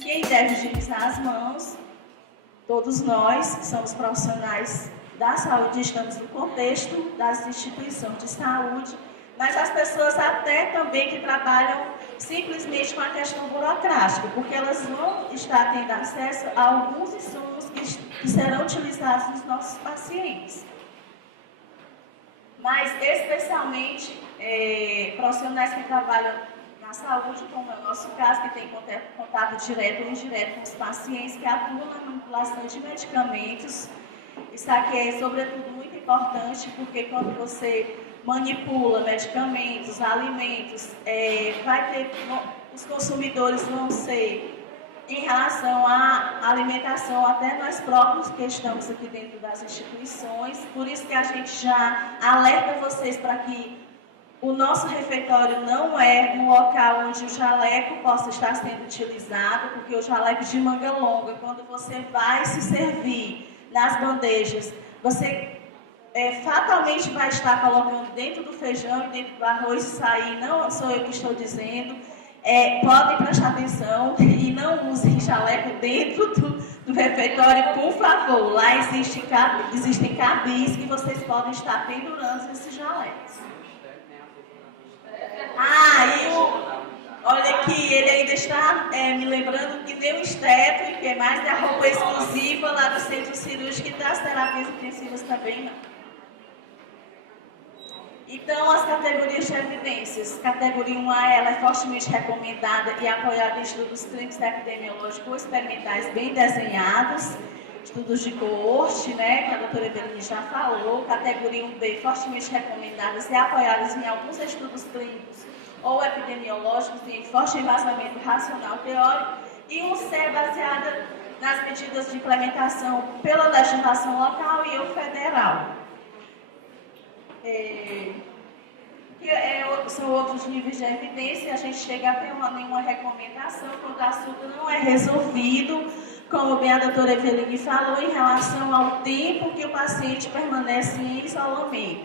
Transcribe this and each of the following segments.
Quem deve higienizar as mãos? Todos nós, que somos profissionais da saúde, estamos no contexto das instituições de saúde, mas as pessoas até também que trabalham simplesmente com a questão burocrática, porque elas vão estar tendo acesso a alguns insumos que serão utilizados nos nossos pacientes. Mas, especialmente, profissionais que trabalham na saúde, como é o nosso caso, que tem contato direto ou indireto com os pacientes, que atuam na manipulação de medicamentos. Isso aqui é, sobretudo, muito importante, porque quando você manipula medicamentos, alimentos, os consumidores vão ser, em relação à alimentação, até nós próprios que estamos aqui dentro das instituições. Por isso que a gente já alerta vocês para que o nosso refeitório não é um local onde o jaleco possa estar sendo utilizado, porque o jaleco de manga longa, quando você vai se servir nas bandejas, você fatalmente vai estar colocando dentro do feijão e dentro do arroz. Isso aí não sou eu que estou dizendo. Podem prestar atenção e não usem jaleco dentro do refeitório, por favor. Lá existem cabis que vocês podem estar pendurando esses jalecos. Olha que ele ainda está me lembrando que nem o esteto e que mais da roupa exclusiva lá do centro cirúrgico e das terapias intensivas também não. Então, as categorias de evidências. Categoria 1A, ela é fortemente recomendada e apoiada em estudos clínicos, epidemiológicos ou experimentais bem desenhados, estudos de coorte, né, que a doutora Eveline já falou. Categoria 1B, fortemente recomendadas e apoiadas em alguns estudos clínicos ou epidemiológicos em forte embasamento racional teórico. E 1C, baseada nas medidas de implementação pela legislação local e ou federal. São outros níveis de evidência. A gente chega a ter nenhuma recomendação quando o assunto não é resolvido, como bem a doutora Eveline falou, em relação ao tempo que o paciente permanece em isolamento.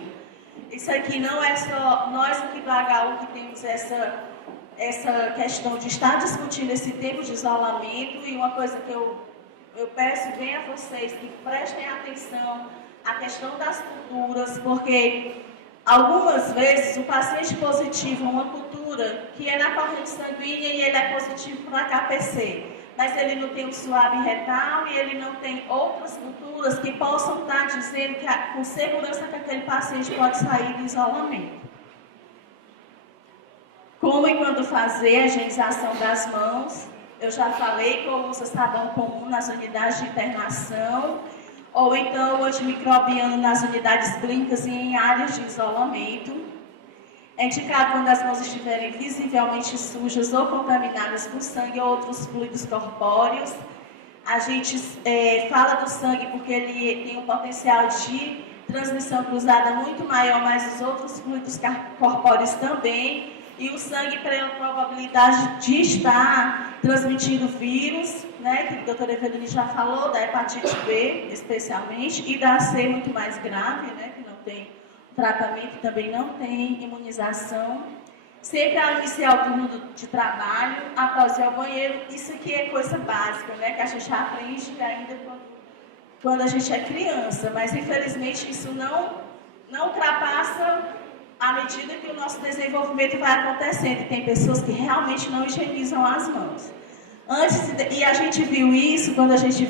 Isso aqui não é só nós aqui do HU que temos essa questão de estar discutindo esse tempo de isolamento, e uma coisa que eu peço bem a vocês que prestem atenção à questão das culturas, porque algumas vezes o paciente positivo a uma cultura que é na corrente sanguínea e ele é positivo para KPC, mas ele não tem o suave retal e ele não tem outras culturas que possam estar dizendo que com segurança que aquele paciente pode sair do isolamento. Como e quando fazer a higienização das mãos? Eu já falei que eu uso sabão comum nas unidades de internação, ou então o antimicrobiano nas unidades clínicas e em áreas de isolamento. É indicado quando as mãos estiverem visivelmente sujas ou contaminadas por sangue ou outros fluidos corpóreos. A gente fala do sangue porque ele tem um potencial de transmissão cruzada muito maior, mas os outros fluidos corpóreos também. E o sangue, pela probabilidade de estar transmitindo vírus, né, que a doutora Eveline já falou, da hepatite B, especialmente, e da C muito mais grave, né, que não tem tratamento, também não tem imunização. Sempre ao iniciar o turno de trabalho, após ir ao banheiro, isso aqui é coisa básica, né, que a gente aprende ainda quando a gente é criança, mas infelizmente isso não ultrapassa à medida que o nosso desenvolvimento vai acontecendo. E tem pessoas que realmente não higienizam as mãos. E a gente viu isso quando a gente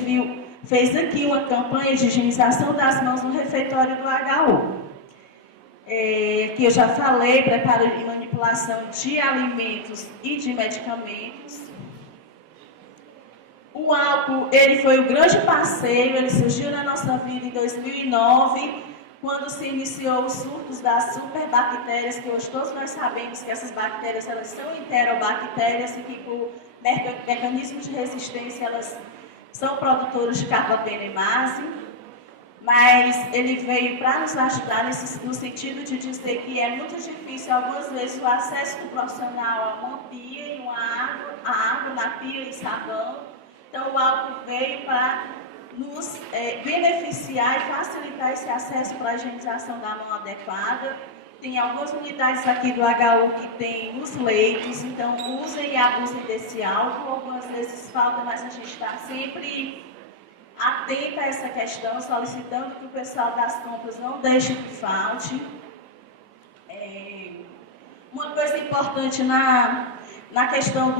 fez aqui uma campanha de higienização das mãos no refeitório do HU. Que eu já falei, preparo e manipulação de alimentos e de medicamentos. O álcool, ele foi o grande parceiro, ele surgiu na nossa vida em 2009, quando se iniciou os surtos das superbactérias, que hoje todos nós sabemos que essas bactérias elas são enterobactérias e que por mecanismos de resistência elas são produtoras de carbapenemase, mas ele veio para nos ajudar no sentido de dizer que é muito difícil algumas vezes o acesso do profissional a uma pia e a água na pia e sabão. Então o álcool veio para nos beneficiar e facilitar esse acesso para a higienização da mão adequada. Tem algumas unidades aqui do HU que tem os leitos, então usem e abusem desse álcool. Algumas vezes falta, mas a gente está sempre atenta a essa questão, solicitando que o pessoal das compras não deixe que falte. Uma coisa importante na questão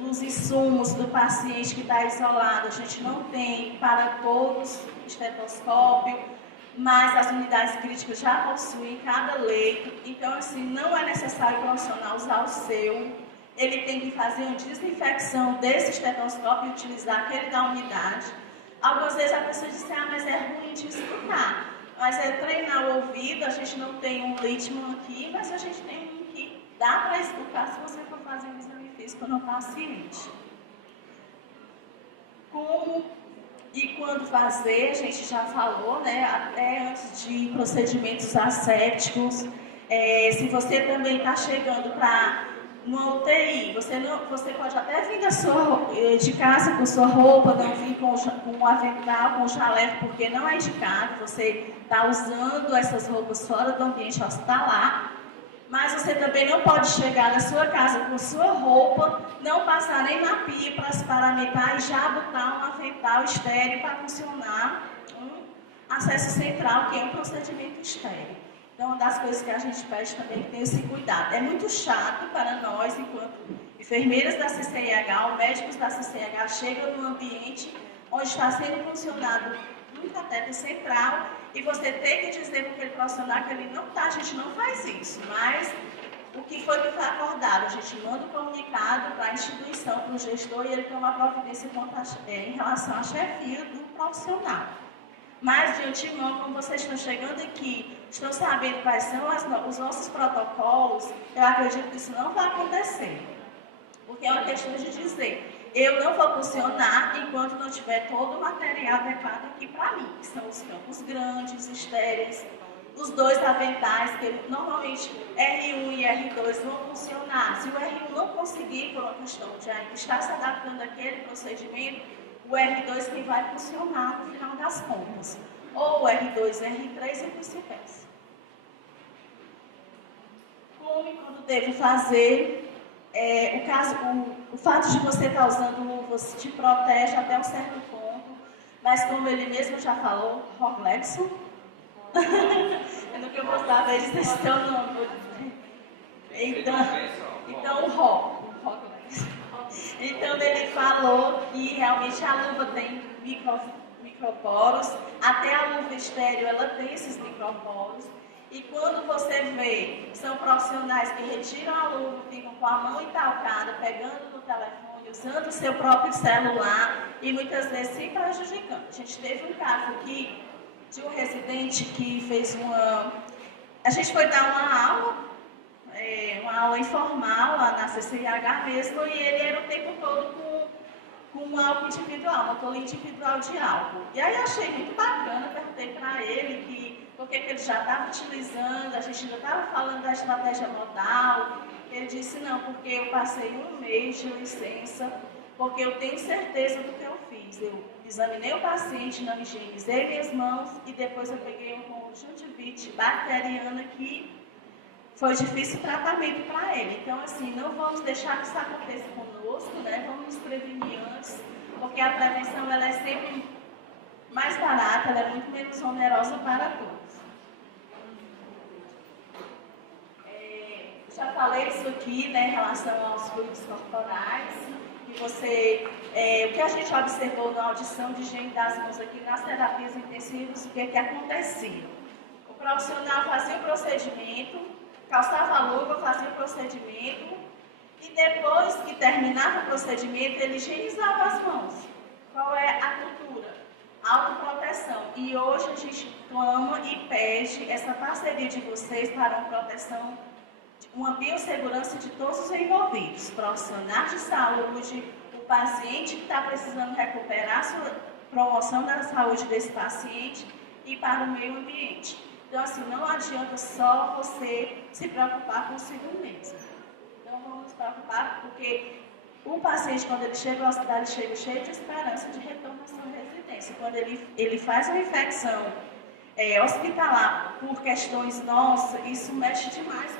dos insumos do paciente que está isolado, a gente não tem para todos estetoscópio, mas as unidades críticas já possuem cada leito, então assim, não é necessário o profissional usar o seu, ele tem que fazer uma desinfecção desse estetoscópio e utilizar aquele da unidade. Algumas vezes a pessoa diz, mas é ruim de escutar, mas é treinar o ouvido, a gente não tem um Littmann aqui, mas a gente tem um que dá para escutar se você for fazer um exame físico no paciente. Como e quando fazer, a gente já falou, né, até antes de procedimentos assépticos. Se você também está chegando para uma UTI, você pode até vir de casa com sua roupa, não vir com um avental, com um jaleco, porque não é indicado. Você está usando essas roupas fora do ambiente hospitalar. Mas você também não pode chegar na sua casa com sua roupa, não passar nem na pia para se paramentar e já botar um avental estéreo para funcionar um acesso central, que é um procedimento estéreo. Então, uma das coisas que a gente pede também é que tenha esse cuidado. É muito chato para nós, enquanto enfermeiras da CCIH ou médicos da CCIH, chegam num ambiente onde está sendo funcionado um catéter central e você tem que dizer para aquele profissional que ele não está, a gente não faz isso, mas o que foi acordado, a gente manda um comunicado para a instituição, para o gestor e ele toma a providência em relação à chefia do profissional. Mas, de antemão, como vocês estão chegando aqui, estão sabendo quais são os nossos protocolos, eu acredito que isso não vai acontecer, porque é uma questão de dizer, eu não vou funcionar enquanto não tiver todo o material adequado aqui para mim, que são os campos grandes, estéreis, os dois aventais, que normalmente R1 e R2 vão funcionar. Se o R1 não conseguir, por uma questão de ainda estar se adaptando àquele procedimento, o R2 que vai funcionar no final das contas. Ou o R2 e R3 e vice-versa. Como e quando devo fazer... o fato de você estar usando luvas te protege até um certo ponto, mas como ele mesmo já falou, Roglexon, eu nunca gostava de dizer seu nome. Então o Roglexon. Então ele falou que realmente a luva tem microporos, até a luva estéreo ela tem esses microporos. E quando você vê, são profissionais que retiram a luva, ficam com a mão entalcada, pegando no telefone, usando o seu próprio celular e muitas vezes se prejudicando. A gente teve um caso aqui de um residente que fez uma... A gente foi dar uma aula informal lá na CCIH mesmo, e ele era o tempo todo com um álcool individual, uma colher individual de álcool. E aí eu achei muito bacana, perguntei para ele porque ele já estava utilizando, a gente ainda estava falando da estratégia modal. Ele disse, não, porque eu passei um mês de licença, porque eu tenho certeza do que eu fiz. Eu examinei o paciente, não higienizei minhas mãos e depois eu peguei uma conjuntivite bacteriana que foi difícil o tratamento para ele. Então, assim, não vamos deixar que isso aconteça conosco, né? Vamos nos prevenir antes, porque a prevenção ela é sempre mais barata, ela é muito menos onerosa para todos. Já falei isso aqui, né, em relação aos fluidos corporais, que o que a gente observou na audição de higiene das mãos aqui nas terapias intensivas, o que acontecia? O profissional fazia o procedimento, calçava a luva, fazia o procedimento, e depois que terminava o procedimento, ele higienizava as mãos. Qual é a cultura? Autoproteção. E hoje a gente clama e pede essa parceria de vocês para uma proteção, uma biossegurança de todos os envolvidos, profissionais de saúde, o paciente que está precisando recuperar a sua promoção da saúde desse paciente e para o meio ambiente. Então, assim, não adianta só você se preocupar consigo mesmo. Então, vamos nos preocupar, porque o paciente, quando ele chega ao hospital, ele chega cheio de esperança de retorno à sua residência. Quando ele faz uma infecção hospitalar por questões nossas, isso mexe demais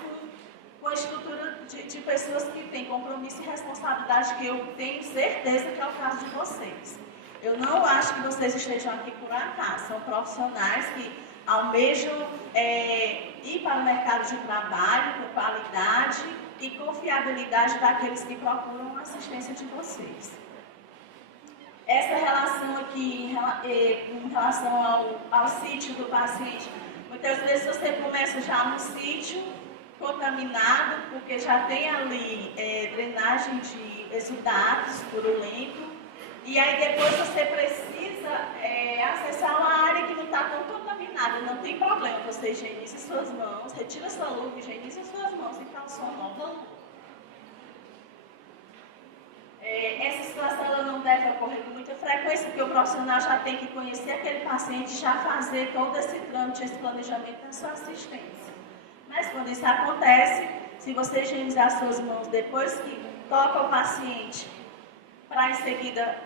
com a estrutura de pessoas que têm compromisso e responsabilidade, que eu tenho certeza que é o caso de vocês. Eu não acho que vocês estejam aqui por acaso, são profissionais que almejam ir para o mercado de trabalho com qualidade e confiabilidade daqueles que procuram a assistência de vocês. Essa relação aqui, em relação ao sítio do paciente, muitas vezes você começa já no sítio contaminado, porque já tem ali drenagem de exudatos, purulento, e aí depois você precisa acessar uma área que não está tão contaminada. Não tem problema, você higieniza suas mãos, retira sua luva, higieniza suas mãos e calça uma nova luva. Essa situação ela não deve ocorrer com muita frequência, porque o profissional já tem que conhecer aquele paciente e já fazer todo esse trâmite, esse planejamento da sua assistência. Mas quando isso acontece, se você higienizar suas mãos depois que toca o paciente, para em seguida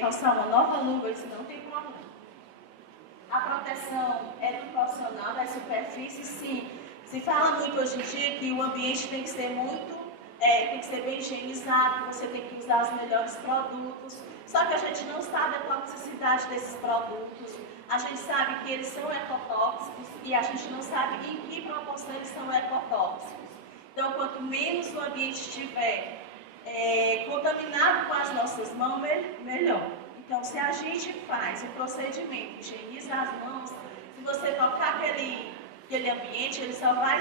calçar uma nova luva, isso não tem problema. A proteção é do profissional das superfícies, sim. Se fala muito hoje em dia que o ambiente tem que ser tem que ser bem higienizado, você tem que usar os melhores produtos. Só que a gente não sabe a toxicidade desses produtos. A gente sabe que eles são ecotóxicos e a gente não sabe em que proporção eles são ecotóxicos. Então, quanto menos o ambiente estiver contaminado com as nossas mãos, melhor. Então, se a gente faz o procedimento, higieniza as mãos, se você tocar aquele ambiente, ele só vai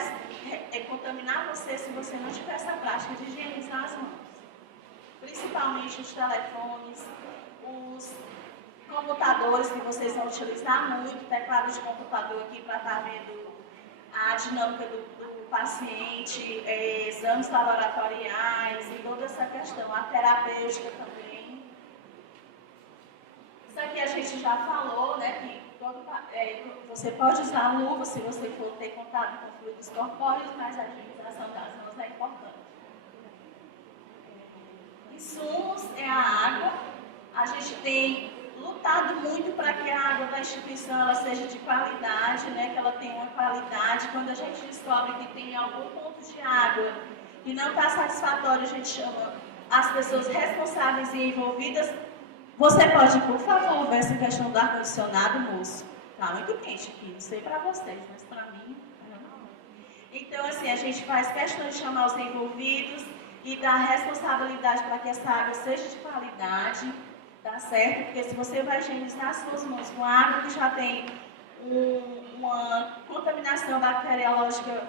contaminar você se você não tiver essa prática de higienizar as mãos. Principalmente os telefones, os computadores que vocês vão utilizar muito, teclado de computador aqui para estar vendo a dinâmica do paciente, exames laboratoriais e toda essa questão, a terapêutica também. Isso aqui a gente já falou, né, que você pode usar luva se você for ter contato com fluidos corpóreos, mas a higienização das mãos é importante. Insumos é a água. A gente tem lutado muito para que a água da instituição ela seja de qualidade, né, que ela tenha uma qualidade. Quando a gente descobre que tem algum ponto de água e não está satisfatório, a gente chama as pessoas responsáveis e envolvidas. Você pode, por favor, ver essa questão do ar-condicionado, moço? Está muito quente aqui, não sei para vocês, mas para mim, não. Então, assim, a gente faz questão de chamar os envolvidos e dar responsabilidade para que essa água seja de qualidade, tá certo? Porque se você vai higienizar as suas mãos com água que já tem uma contaminação bacteriológica,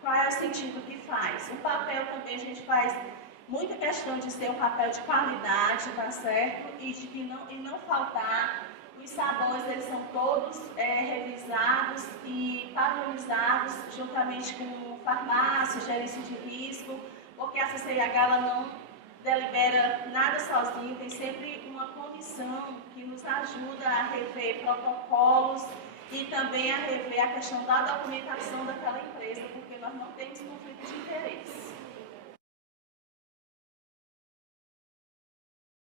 qual é o sentido que faz? O papel também a gente faz muita questão de ser um papel de qualidade, tá certo? E de que não faltar. Os sabões, eles são todos revisados e padronizados juntamente com farmácia, gerência de risco, porque a CCIH ela não delibera nada sozinho, tem sempre uma comissão que nos ajuda a rever protocolos e também a rever a questão da documentação daquela empresa, porque nós não temos conflito de interesse.